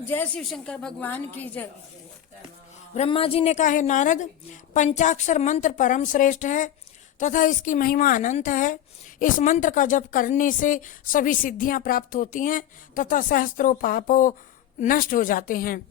जय शिव शंकर भगवान की जय। ब्रह्मा जी ने कहा, है नारद, पंचाक्षर मंत्र परम श्रेष्ठ है तथा इसकी महिमा अनंत है। इस मंत्र का जप करने से सभी सिद्धियां प्राप्त होती हैं तथा सहस्त्रों पापों नष्ट हो जाते हैं।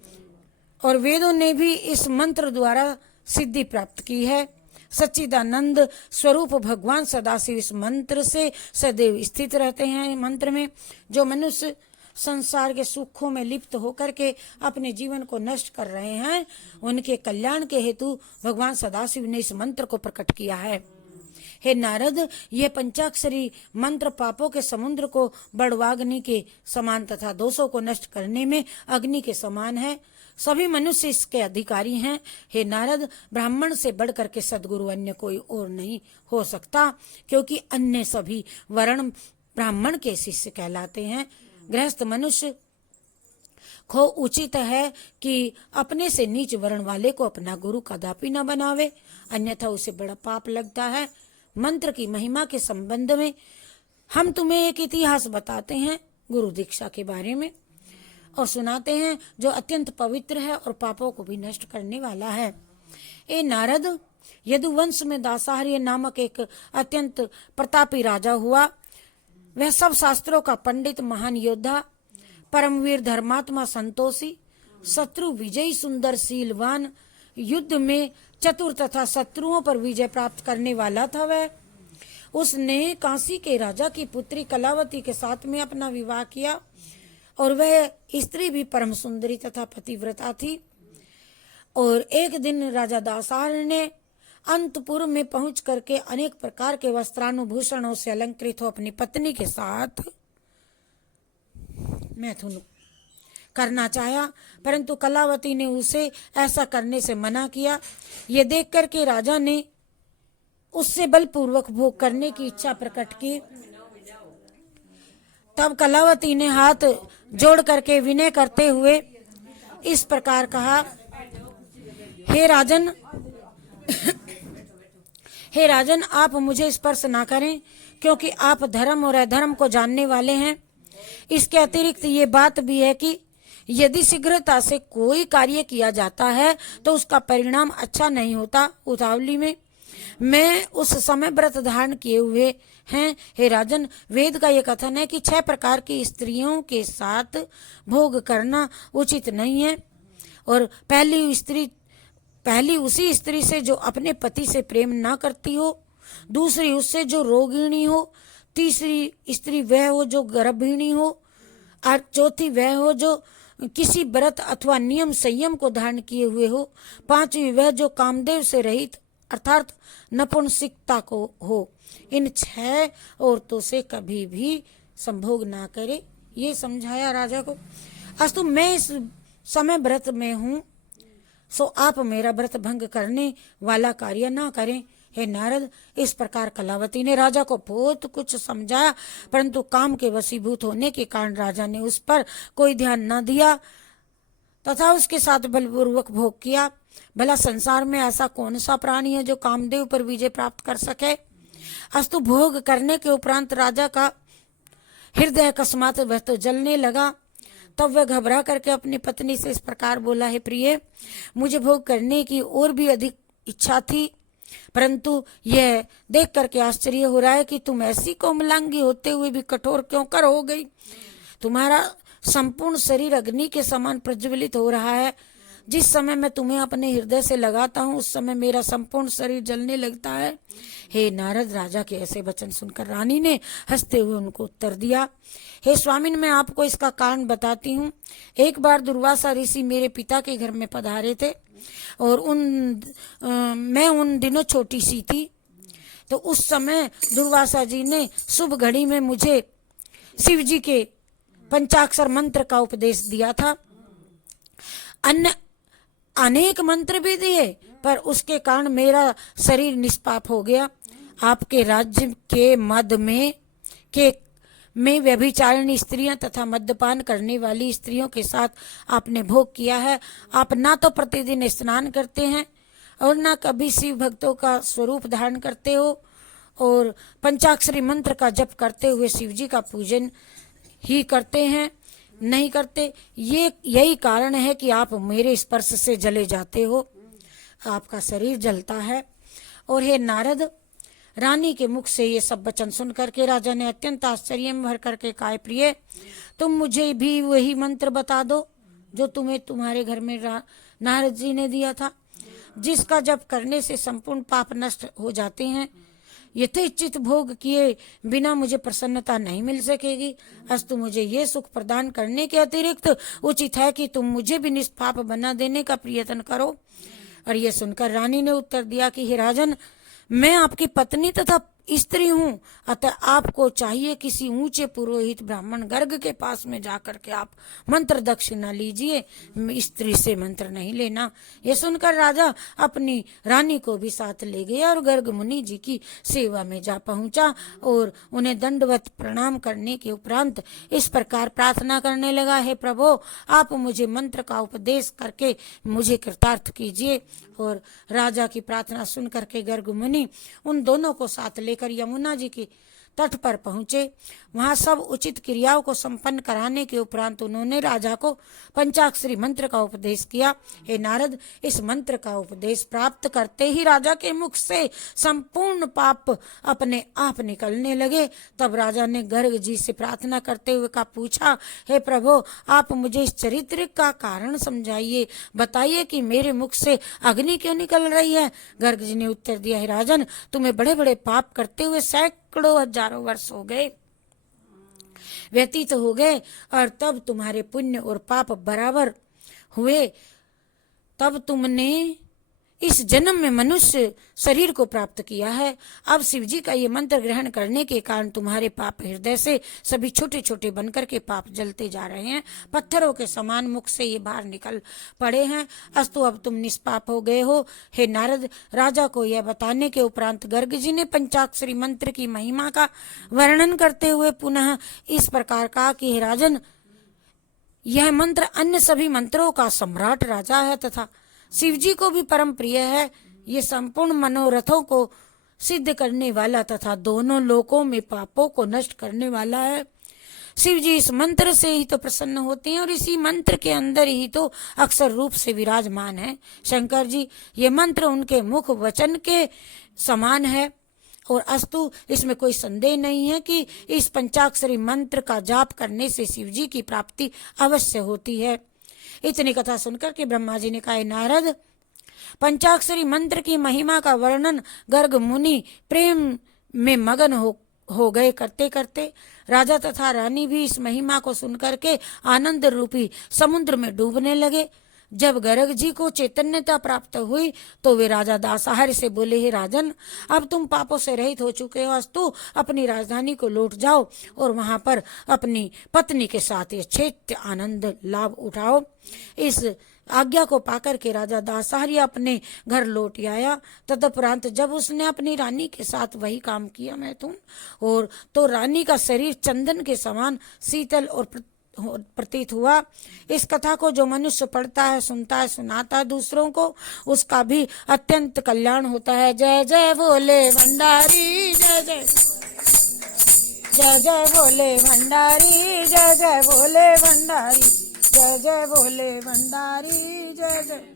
और वेदों ने भी इस मंत्र द्वारा सिद्धि प्राप्त की है। सच्चिदानंद स्वरूप भगवान सदाशिव इस मंत्र से सदैव स्थित रहते हैं। मंत्र में जो मनुष्य संसार के सुखों में लिप्त होकर के अपने जीवन को नष्ट कर रहे हैं, उनके कल्याण के हेतु भगवान सदाशिव ने इस मंत्र को प्रकट किया है। हे नारद, यह पंचाक्षरी मंत्र पापों के समुद्र को बड़वाग्नि के समान तथा दोषों को नष्ट करने में अग्नि के समान है। सभी मनुष्य इसके अधिकारी हैं। हे नारद, ब्राह्मण से बढ़कर के सद्गुरु अन्य कोई और नहीं हो सकता, क्योंकि अन्य सभी वर्ण ब्राह्मण के शिष्य कहलाते हैं। गृहस्थ मनुष्य को उचित है कि अपने से नीच वर्ण वाले को अपना गुरु कदापि न बनावे, अन्यथा उसे बड़ा पाप लगता है। मंत्र की महिमा के संबंध में हम तुम्हें एक इतिहास बताते हैं गुरु दीक्षा के बारे में, और सुनाते हैं जो अत्यंत पवित्र है और पापों को भी नष्ट करने वाला है। ए नारद, यदुवंश में दासार्य नामक एक अत्यंत प्रतापी राजा हुआ। वह सब शास्त्रों का पंडित, महान योद्धा, परमवीर, धर्मात्मा, संतोषी, शत्रु विजयी, सुंदर, शीलवान, युद्ध में चतुर तथा शत्रुओं पर विजय प्राप्त करने वाला था। वह उसने काशी के राजा की पुत्री कलावती के साथ में अपना विवाह किया, और वह स्त्री भी परम सुंदरी तथा पतिव्रता थी। और एक दिन राजा दासार ने अंतपुर में पहुंच करके अनेक प्रकार के वस्त्रानुभूषणों से अलंकृत हो अपनी पत्नी के साथ मैथुन करना चाहा, परंतु कलावती ने उसे ऐसा करने से मना किया। ये देख करके राजा ने उससे बलपूर्वक भोग करने की इच्छा प्रकट की। तब कलावती ने हाथ जोड़ करके विनय करते हुए इस प्रकार कहा, हे राजन, हे राजन, आप मुझे स्पर्श ना करें, क्योंकि आप धर्म और अधर्म को जानने वाले हैं। इसके अतिरिक्त ये बात भी है कि यदि शीघ्रता से कोई कार्य किया जाता है तो उसका परिणाम अच्छा नहीं होता। उतावली में मैं उस समय व्रत धारण किए हुए हैं। हे राजन, वेद का ये कथन है कि 6 प्रकार की स्त्रियों के साथ भोग करना उचित नहीं है। और पहली उसी स्त्री से जो अपने पति से प्रेम ना करती हो, दूसरी उससे जो रोगिणी हो, तीसरी स्त्री वह हो जो गर्भिणी हो, और चौथी वह हो जो किसी व्रत अथवा नियम संयम को धारण किए हुए हो, पांचवी वह जो कामदेव से रहित अर्थात नपुंसकता को हो। इन 6 औरतों से कभी भी संभोग ना करे, ये समझाया राजा को। अस्तु, मैं इस समय व्रत में हूँ, सो आप मेरा व्रत भंग करने वाला कार्य ना करें। हे नारद, इस प्रकार कलावती ने राजा को बहुत कुछ समझाया, परंतु काम के वशीभूत होने के कारण राजा ने उस पर कोई ध्यान न दिया तथा उसके साथ बलपूर्वक भोग किया। भला संसार में ऐसा कौन सा प्राणी है जो कामदेव पर विजय प्राप्त कर सके। अस्तु, भोग करने के उपरांत राजा का हृदय अकस्मात वह तो जलने लगा। तब वह घबरा करके अपनी पत्नी से इस प्रकार बोला, है प्रिय, मुझे भोग करने की और भी अधिक इच्छा थी, परंतु यह देख करके आश्चर्य हो रहा है कि तुम ऐसी कोमलांगी होते हुए भी कठोर क्यों कर हो गई। तुम्हारा संपूर्ण शरीर अग्नि के समान प्रज्वलित हो रहा है। जिस समय मैं तुम्हें अपने हृदय से लगाता हूँ, उस समय मेरा संपूर्ण शरीर जलने लगता है। हे नारद, राजा के ऐसे वचन सुनकर रानी ने हंसते हुए उनको उत्तर दिया, हे स्वामिन, मैं आपको इसका कारण बताती हूँ। एक बार दुर्वासा ऋषि मेरे पिता के घर में पधारे थे, और मैं उन दिनों छोटी सी थी। तो उस समय दुर्वासा जी ने शुभ घड़ी में मुझे शिव जी के पंचाक्षर मंत्र का उपदेश दिया था। अन्य अनेक मंत्र भी दिए, पर उसके कारण मेरा शरीर निष्पाप हो गया। आपके राज्य के मद में व्यभिचारिणी स्त्रियां तथा मद्यपान करने वाली स्त्रियों के साथ आपने भोग किया है। आप ना तो प्रतिदिन स्नान करते हैं और ना कभी शिव भक्तों का स्वरूप धारण करते हो, और पंचाक्षरी मंत्र का जप करते हुए शिव जी का पूजन ही करते हैं। नहीं करते। यही कारण है कि आप मेरे स्पर्श से जले जाते हो, आपका शरीर जलता है। और हे नारद, रानी के मुख से ये सब वचन सुन करके राजा ने अत्यंत आश्चर्य में भर करके कहा, प्रिय तुम मुझे भी वही मंत्र बता दो जो तुम्हें तुम्हारे घर में नारद जी ने दिया था, जिसका जप करने से संपूर्ण पाप नष्ट हो जाते हैं। यथेच्छित भोग किए बिना मुझे प्रसन्नता नहीं मिल सकेगी। अस्तु मुझे ये सुख प्रदान करने के अतिरिक्त उचित है कि तुम मुझे भी निष्पाप बना देने का प्रयत्न करो। और ये सुनकर रानी ने उत्तर दिया कि हे राजन, मैं आपकी पत्नी तथा स्त्री हूँ, अतः आपको चाहिए किसी ऊंचे पुरोहित ब्राह्मण गर्ग के पास में जाकर के आप मंत्र दक्षिणा लीजिए, स्त्री से मंत्र नहीं लेना। ये सुनकर राजा अपनी रानी को भी साथ ले गया और गर्ग मुनि जी की सेवा में जा पहुंचा और उन्हें दंडवत प्रणाम करने के उपरांत इस प्रकार प्रार्थना करने लगा, हे प्रभु, आप मुझे मंत्र का उपदेश करके मुझे कृतार्थ कीजिए। और राजा की प्रार्थना सुन करके गर्ग मुनि उन दोनों को साथ लेकर यमुना जी की तट पर पहुंचे। वहां सब उचित क्रियाओं को संपन्न कराने के उपरांत उन्होंने राजा को पंचाक्षरी मंत्र का उपदेश किया। हे नारद, इस मंत्र का उपदेश प्राप्त करते ही राजा के मुख से संपूर्ण पाप अपने आप निकलने लगे। तब राजा ने गर्ग जी से प्रार्थना करते हुए कहा, पूछा, हे प्रभु, आप मुझे इस चरित्र का कारण समझाइए, बताइए कि मेरे मुख से अग्नि क्यों निकल रही है। गर्ग जी ने उत्तर दिया, हे राजन, तुम्हें बड़े बड़े पाप करते हुए सैकड़ों हजारों वर्ष हो गए, व्यतीत हो गए, और तब तुम्हारे पुण्य और पाप बराबर हुए, तब तुमने इस जन्म में मनुष्य शरीर को प्राप्त किया है। अब शिवजी का ये मंत्र ग्रहण करने के कारण तुम्हारे पाप हृदय से सभी छोटे छोटे बनकर के पाप जलते जा रहे हैं, पत्थरों के समान मुख से ये बाहर निकल पड़े हैं। अस्तु अब तुम निष्पाप हो गए हो। हे नारद, राजा को यह बताने के उपरांत गर्ग जी ने पंचाक्षरी मंत्र की महिमा का वर्णन करते हुए पुनः इस प्रकार कहा कि हे राजन, यह मंत्र अन्य सभी मंत्रों का सम्राट राजा है तथा शिवजी को भी परम प्रिय है। ये संपूर्ण मनोरथों को सिद्ध करने वाला तथा दोनों लोकों में पापों को नष्ट करने वाला है। शिवजी इस मंत्र से ही तो प्रसन्न होते हैं और इसी मंत्र के अंदर ही तो अक्षर रूप से विराजमान है शंकर जी। ये मंत्र उनके मुख वचन के समान है और अस्तु इसमें कोई संदेह नहीं है कि इस पंचाक्षरी मंत्र का जाप करने से शिवजी की प्राप्ति अवश्य होती है। इतनी कथा सुनकर के ब्रह्मा जी ने कहा, नारद, पंचाक्षरी मंत्र की महिमा का वर्णन गर्ग मुनि प्रेम में मगन हो गए करते करते राजा तथा रानी भी इस महिमा को सुनकर के आनंद रूपी समुद्र में डूबने लगे। जब गर्ग जी को चैतन्यता प्राप्त हुई तो वे राजा दासाहार से बोले, हे राजन, अब तुम पापों से रहित हो चुके हो, अस्तु अपनी राजधानी को लौट जाओ और वहां पर अपनी पत्नी के साथ यथेच्छ आनंद लाभ उठाओ। इस आज्ञा को पाकर के राजा दासाहारी अपने घर लौट आया। तदुपरांत जब उसने अपनी रानी के साथ वही काम किया मैथुन, और तो रानी का शरीर चंदन के समान शीतल और प्रतीत हुआ। इस कथा को जो मनुष्य पढ़ता है, सुनता है, सुनाता है दूसरों को, उसका भी अत्यंत कल्याण होता है। जय जय बोले भंडारी, जय जय जय जय बोले भंडारी, जय जय बोले भंडारी, जय जय बोले भंडारी, जय जय।